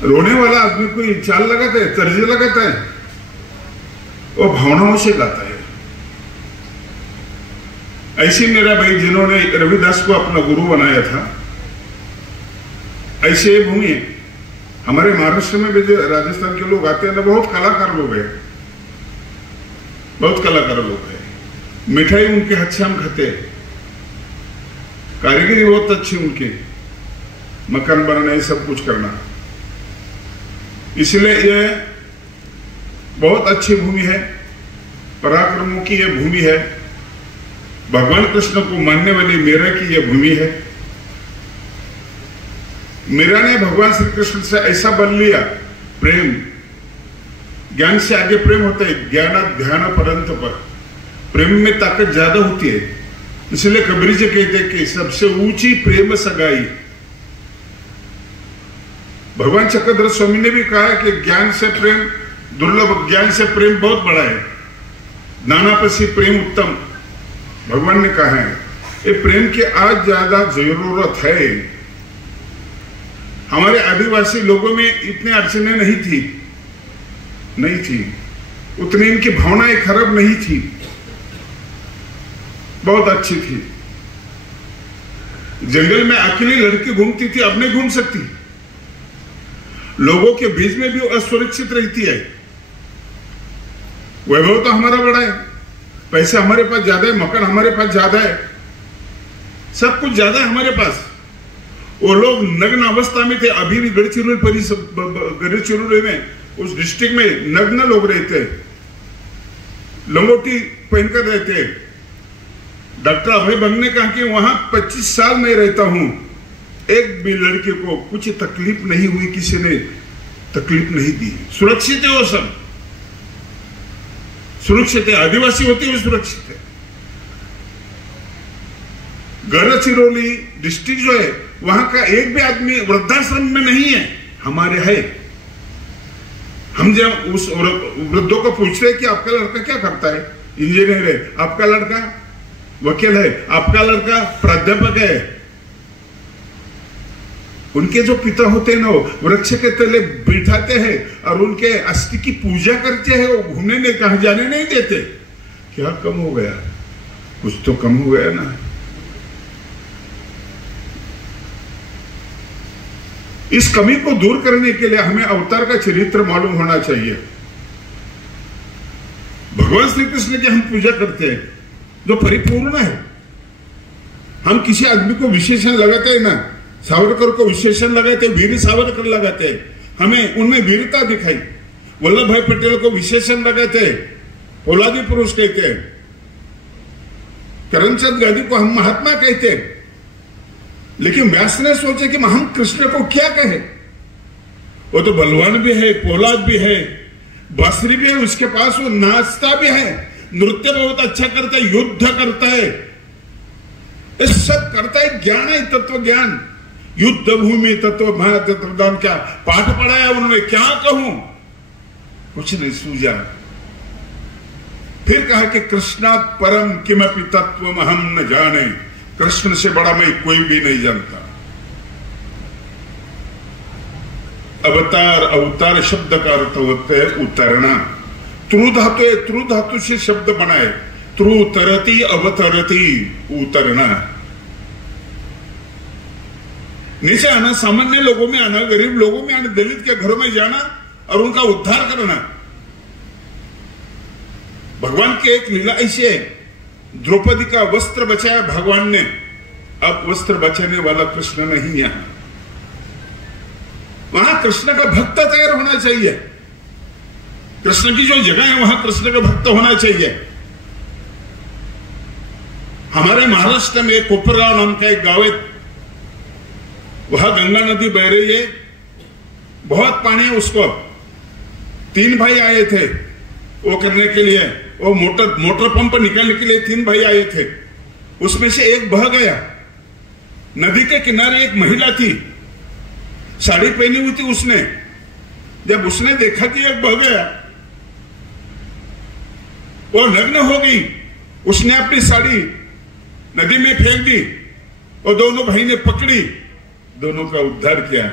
रोने वाला आदमी कोई चाल लगाता है, तर्ज लगाता है, वो भावनाओं से गाता है। ऐसे मेरा भाई जिन्होंने रविदास को अपना गुरु बनाया था, ऐसे भूमि है। हमारे महाराष्ट्र में भी जो राजस्थान के लोग आते हैं ना, बहुत कलाकार लोग हैं, बहुत कलाकार लोग हैं। मिठाई उनके हाथ से हम खाते हैं, कारीगरी बहुत अच्छी उनकी, मकान बनाना सब कुछ करना। इसलिए ये बहुत अच्छी भूमि है, पराक्रमों की यह भूमि है, भगवान कृष्ण को मानने वाली मीरा की यह भूमि है। मीरा ने भगवान श्री कृष्ण से ऐसा बन लिया, प्रेम, ज्ञान से आगे प्रेम होता है, ज्ञान ध्यान परंत पर, प्रेम में ताकत ज्यादा होती है। इसलिए कबीर जी कहते हैं कि सबसे ऊंची प्रेम सगाई। भगवान चक्रधर स्वामी ने भी कहा कि ज्ञान से प्रेम दुर्लभ, ज्ञान से प्रेम बहुत बड़ा है, नानापसी प्रेम उत्तम, भगवान ने कहा है। ये प्रेम की आज ज्यादा जरूरत है। हमारे आदिवासी लोगों में इतनी अड़चने नहीं थी, उतनी इनकी भावनाएं खराब नहीं थी, बहुत अच्छी थी। जंगल में अकेली लड़की घूमती थी, अब नहीं घूम सकती। लोगों के बीच में भी असुरक्षित रहती है। वैभव तो हमारा बड़ा है, पैसे हमारे पास ज्यादा है, मकान हमारे पास ज्यादा है, सब कुछ ज्यादा है हमारे पास। वो लोग नग्न अवस्था में थे, अभी भी गढ़चिरौली में उस डिस्ट्रिक्ट में नग्न लोग रहते, लंगोटी पहनकर रहते। डॉक्टर अभय बंग ने कहा कि वहां 25 साल में रहता हूं, एक भी लड़के को कुछ तकलीफ नहीं हुई, किसी ने तकलीफ नहीं दी, सुरक्षित है वो सब, सुरक्षित है। आदिवासी होते हुए सुरक्षित है। गढ़चिरौली डिस्ट्रिक्ट जो है, वहां का एक भी आदमी वृद्धाश्रम में नहीं है, हमारे है। हम जब उस वृद्धों को पूछते हैं कि आपका लड़का क्या करता है, इंजीनियर है, आपका लड़का वकील है, आपका लड़का प्राध्यापक है, उनके जो पिता होते हैं ना, वृक्ष के तले बिठाते हैं और उनके अस्थि की पूजा करते हैं, वो घूमने नहीं, कहां जाने नहीं देते। क्या कम हो गया? कुछ तो कम हो गया ना। इस कमी को दूर करने के लिए हमें अवतार का चरित्र मालूम होना चाहिए। भगवान श्री कृष्ण की हम पूजा करते हैं जो परिपूर्ण है। हम किसी आदमी को विशेषण लगाते हैं ना, सावरकर को विशेषण लगाते, वीर सावरकर लगाते, हमें उनमें वीरता दिखाई। वल्लभ भाई पटेल को विशेषण लगाते, फौलादी पुरुष कहते हैं। करमचंद गांधी को हम महात्मा कहते हैं। लेकिन व्यास ने सोचे कि हम कृष्ण को क्या कहें? वो तो बलवान भी है, फौलाद भी है, बांसुरी भी है उसके पास, वो नाचता भी है, नृत्य बहुत अच्छा करता है, युद्ध करता है, ये सब करता है। ज्ञान है, तत्व ज्ञान, युद्ध भूमि तत्व तत्वदान, क्या पाठ पढ़ाया उन्होंने, क्या कहूं, कुछ नहीं सूझा। फिर कहा कि कृष्णात् परम किमपि तत्वम अहम न जाने, कृष्ण से बड़ा मैं कोई भी नहीं जानता। अवतार, अवतार शब्द का अर्थ होता है उतरना। त्रु धातु है, त्रु धातु से शब्द बनाए, त्रु तरती अवतरती, उतरना, नीचे आना, सामान्य लोगों में आना, गरीब लोगों में आना, दलित के घरों में जाना और उनका उद्धार करना। भगवान की एक लीला ऐसी है, द्रौपदी का वस्त्र बचाया भगवान ने, अब वस्त्र बचाने वाला कृष्ण नहीं यहां। वहां कृष्ण का भक्त तैयार होना चाहिए। कृष्ण की जो जगह है वहां कृष्ण का भक्त होना चाहिए। हमारे महाराष्ट्र में कोपरगांव नाम का एक गांव है, वहां गंगा नदी बह रही है, बहुत पानी है उसको। 3 भाई आए थे वो करने के लिए, वो मोटर पंप निकालने के लिए 3 भाई आए थे। उसमें से एक बह गया। नदी के किनारे एक महिला थी, साड़ी पहनी हुई थी उसने। जब उसने देखा कि एक बह गया, वो नग्न हो गई, उसने अपनी साड़ी नदी में फेंक दी और दोनों भाई ने पकड़ी, दोनों का उद्धार किया।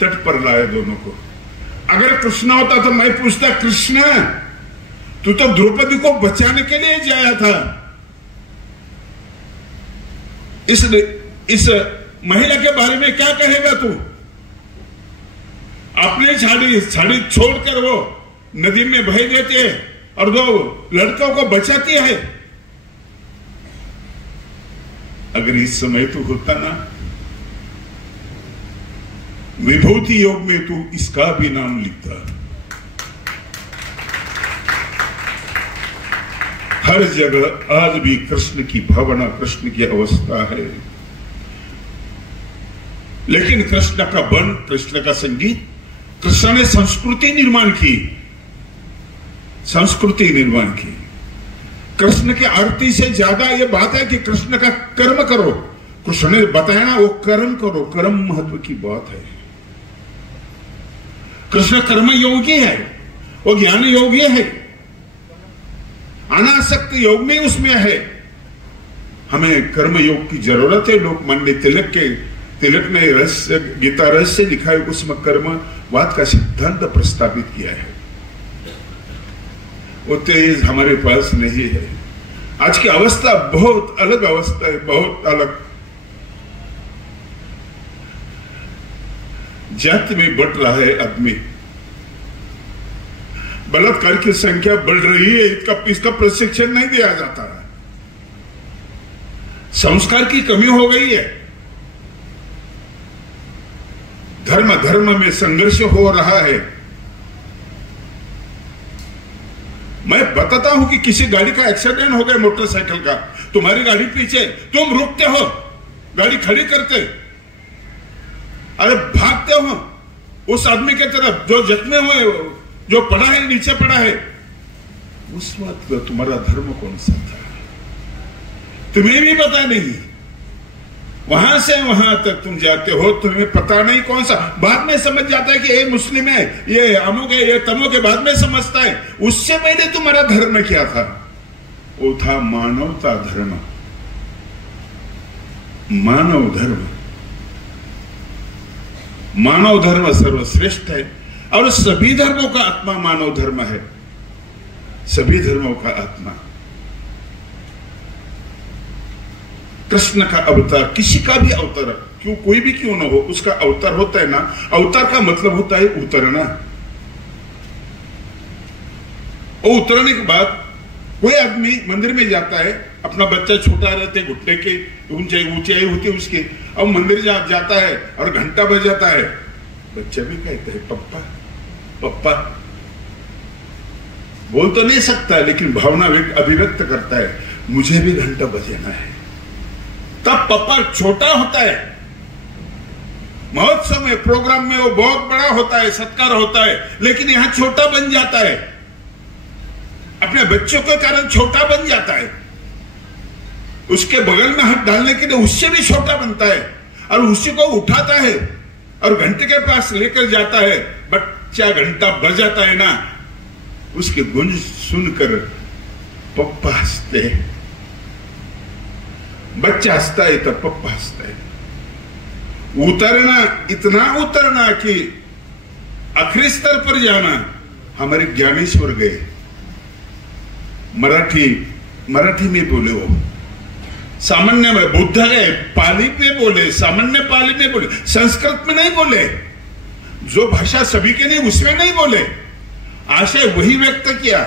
तट पर लाया दोनों को। अगर कृष्ण होता तो मैं पूछता, कृष्ण तू तो द्रौपदी को बचाने के लिए जाया था, इस महिला के बारे में क्या कहेगा तू? अपनी साड़ी छोड़कर वो नदी में बह देती है और दो लड़कों को बचाती है। अगर इस समय तू होता ना, विभूति योग में तू इसका भी नाम लिखता। हर जगह आज भी कृष्ण की भावना, कृष्ण की अवस्था है। लेकिन कृष्ण का वन, कृष्ण का संगीत, कृष्ण ने संस्कृति निर्माण की, संस्कृति निर्माण की। कृष्ण की आरती से ज्यादा यह बात है कि कृष्ण का कर्म करो। कृष्ण ने बताया ना, वो कर्म करो, कर्म महत्व की बात है। कृष्ण कर्म योगी है, वो ज्ञान योगी है, अनासक्त योग में उसमें है। हमें कर्म योग की जरूरत है। लोकमान्य तिलक ने रहस्य, गीता रहस्य लिखा है, उसमें कर्मवाद का सिद्धांत प्रस्तावित किया है। वो तेज हमारे पास नहीं है। आज की अवस्था बहुत अलग अवस्था है, बहुत अलग। जाति में बढ़ रहा है आदमी, बलात्कार की संख्या बढ़ रही है, इसका प्रशिक्षण नहीं दिया जाता है। संस्कार की कमी हो गई है। धर्म में संघर्ष हो रहा है। मैं बताता हूं कि किसी गाड़ी का एक्सीडेंट हो गया, मोटरसाइकिल का, तुम्हारी गाड़ी पीछे, तुम रुकते हो, गाड़ी खड़ी करते, अरे भागते हो उस आदमी के तरफ जो जख्मी हुए, जो पड़ा है, नीचे पड़ा है। उस वक्त तुम्हारा धर्म कौन सा था तुम्हें भी पता नहीं। वहां से वहां तक तुम जाते हो, तुम्हें पता नहीं कौन सा। बाद में समझ जाता है कि ये मुस्लिम है, ये अमुक है, ये तमुक है, बाद में समझता है। उससे पहले तुम्हारा धर्म क्या था? वो था मानवता धर्म, मानव धर्म। मानव धर्म सर्वश्रेष्ठ है और सभी धर्मों का आत्मा मानव धर्म है। सभी धर्मों का आत्मा कृष्ण का अवतार, किसी का भी अवतार क्यों, कोई भी क्यों ना हो, उसका अवतार होता है ना। अवतार का मतलब होता है उतरना। और उतरने के बाद कोई आदमी मंदिर में जाता है, अपना बच्चा छोटा रहते, घुटने के ऊंचाई होती है उसकी, अब मंदिर जाता है और घंटा बजाता है, बच्चा भी कहता है पप्पा पप्पा। बोल तो नहीं सकता लेकिन भावना अभिव्यक्त करता है, मुझे भी घंटा बजाना है। तब पप्पा छोटा होता है। महोत्सव में, प्रोग्राम में वो बहुत बड़ा होता है, सत्कार होता है, लेकिन यहां छोटा बन जाता है। अपने बच्चों के कारण छोटा बन जाता है। उसके बगल में हाथ डालने के लिए उससे भी छोटा बनता है और उसी को उठाता है और घंटे के पास लेकर जाता है। बच्चा घंटा बजाता है ना, उसकी गूंज सुनकर पप्पा हंसते हैं। बच्चा हंसता है तो पप्पा हंसता है। उतरना, इतना उतरना कि आखिरी स्तर पर जाना। हमारे ज्ञानेश्वर गए, मराठी में बोले, वो सामान्य में। बुद्ध गए, पाली में बोले, सामान्य पाली में बोले, संस्कृत में नहीं बोले। जो भाषा सभी के नहीं उसमें नहीं बोले, आशय वही व्यक्त किया।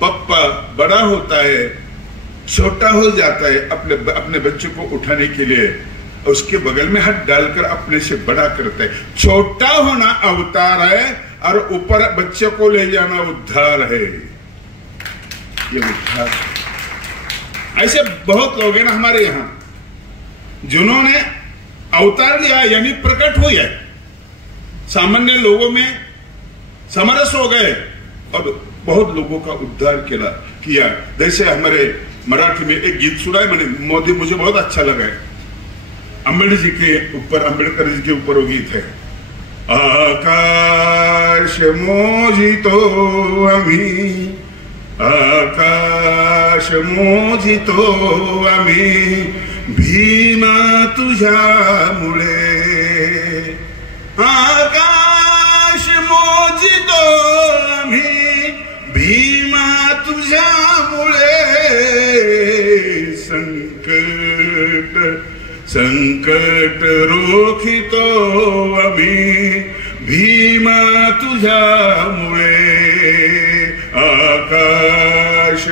पप्पा बड़ा होता है, छोटा हो जाता है, अपने बच्चे को उठाने के लिए उसके बगल में हाथ डालकर अपने से बड़ा करता है। छोटा होना अवतार है और ऊपर बच्चे को ले जाना उद्धार है। ये उद्धार है। ऐसे बहुत लोग हैं ना हमारे यहां जिन्होंने अवतार लिया, यानी प्रकट हुए, सामान्य लोगों में समरस हो गए और बहुत लोगों का उद्धार किया। जैसे हमारे मराठी में एक गीत सुना है मैंने, मोदी, मुझे बहुत अच्छा लगा है। अम्बेडकर जी के ऊपर वो गीत है। आकाश मोजितो आम्ही, आकाश मोजितो आम्ही, भीमा तुझ्यामुळे, संकट रोखितो आम्ही भीमा तुझ्यामुळे आकाश।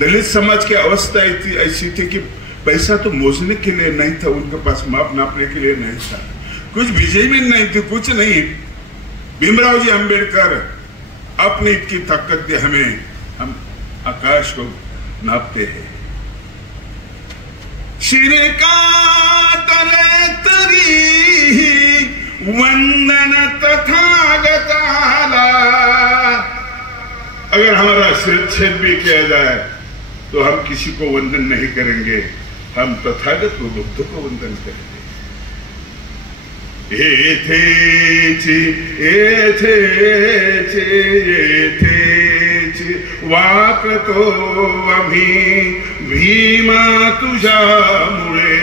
दलित समाज की अवस्था ऐसी थी कि पैसा तो मोजने के लिए नहीं था, उनके पास माप नापने के लिए नहीं था, कुछ मेजरमेंट नहीं थी, कुछ नहीं। भीमराव जी अंबेडकर अपनी इतनी ताकत दे हमें, हम आकाश को नापते हैं। शिर का तले तरी वंदन तथागताला। अगर हमारा शिरच्छेद भी किया जाए तो हम किसी को वंदन नहीं करेंगे, हम तथागत को, बुद्ध को वंदन करेंगे। वाकतो आम्ही भीमा तुझ्यामुळे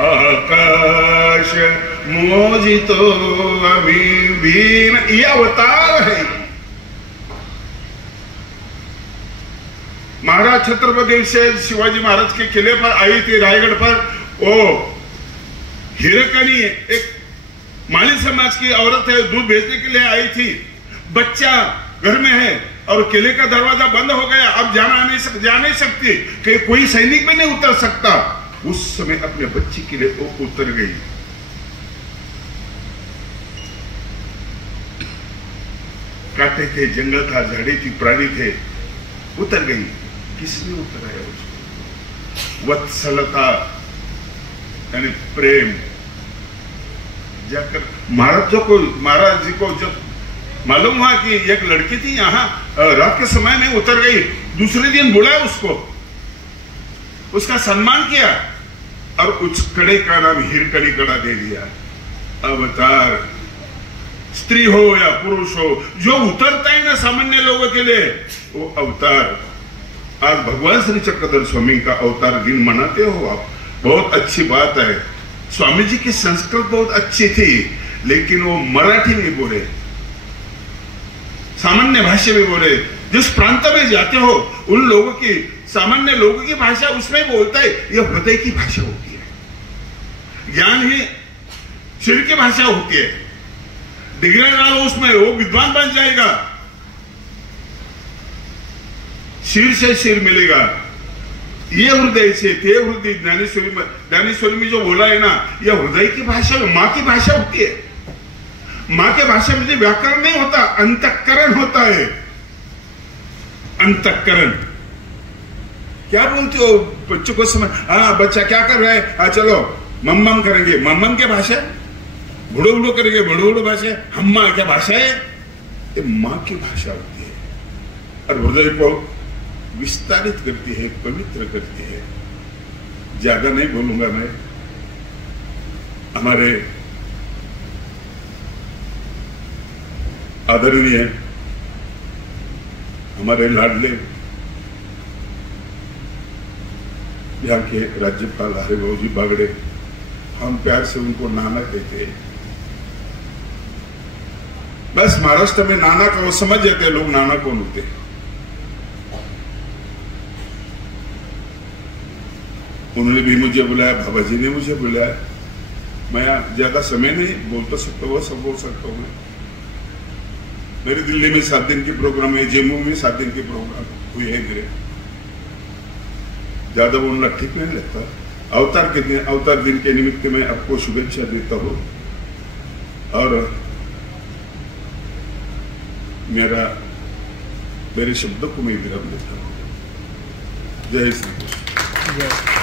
आकाश मोजितो आम्ही भीम। ये अवतार है। महाराज छत्रपति शिवाजी महाराज के किले पर आई थी, रायगढ़ पर। ओ हिरकनी एक माली समाज की औरत है, दूध भेजने के लिए आई थी, बच्चा घर में है और किले का दरवाजा बंद हो गया, अब जा नहीं सकती कि कोई सैनिक भी नहीं उतर सकता। उस समय अपने बच्ची के लिए वो उतर गई। कांटे थे, जंगल था, झाड़ी थी, प्राणी थे, उतर गई। किसने उतराया उसको? वत्सलता यानी प्रेम। जाकर महाराज जी को जब मालूम हुआ कि एक लड़की थी यहाँ रात के समय में उतर गई, दूसरे दिन बुलाया उसको, उसका सम्मान किया और उस कड़े का नाम हिरकड़ी कड़ा दे दिया। अवतार स्त्री हो या पुरुष हो, जो उतरता है ना सामान्य लोगों के लिए, वो अवतार। आज भगवान श्री चक्रधर स्वामी का अवतार दिन मनाते हो आप, बहुत अच्छी बात है। स्वामी जी की संस्कृत बहुत अच्छी थी, लेकिन वो मराठी में बोले, सामान्य भाषा में बोले। जिस प्रांत में जाते हो उन लोगों की, सामान्य लोगों की भाषा उसमें बोलता है, यह हृदय की भाषा होती है। ज्ञान ही सिर की भाषा होती है। डिग्री डालो उसमें, वो विद्वान बन जाएगा, सिर से सिर मिलेगा। ये हृदय से ते हृदय, ज्ञानेश्वरी में जो बोला है ना, यह हृदय की भाषा, माँ की भाषा होती है। माँ के भाषा में व्याकरण नहीं होता, अंतःकरण होता है। अंतःकरण क्या बोलते हो बच्चों को समझ? हाँ बच्चा क्या कर रहा है, हाँ चलो मम्मम करेंगे, मम्मम क्या भाषा है? बुढ़ो बुढ़ो करेंगे, बुढ़ो बुढ़ो भाषा है। हम्मा क्या भाषा है? ये माँ की भाषा होती है और हृदय को विस्तारित करती है, पवित्र करती है। ज्यादा नहीं बोलूंगा मैं। हमारे आदरणीय, हमारे लाडले यहाँ के राज्यपाल हरिभाऊ जी बागड़े, हम प्यार से उनको नाना कहते हैं। बस महाराष्ट्र में नाना का वो समझ जाते हैं लोग, नाना कौन होते हैं। उन्होंने भी मुझे बुलाया, बाबा जी ने मुझे बुलाया। मैं ज्यादा समय नहीं बोल तो सकता, वो सब बोल सकता हूँ। मेरे दिल्ली में 7 दिन की प्रोग्राम है, जम्मू में 7 दिन की प्रोग्राम हुई है मेरे। ज्यादा बोलना ठीक नहीं लगता। अवतार दिन के निमित्त में आपको शुभेच्छा देता हूँ और मेरे शब्दों को मैं विराम देता हूँ। जय श्री कृष्ण।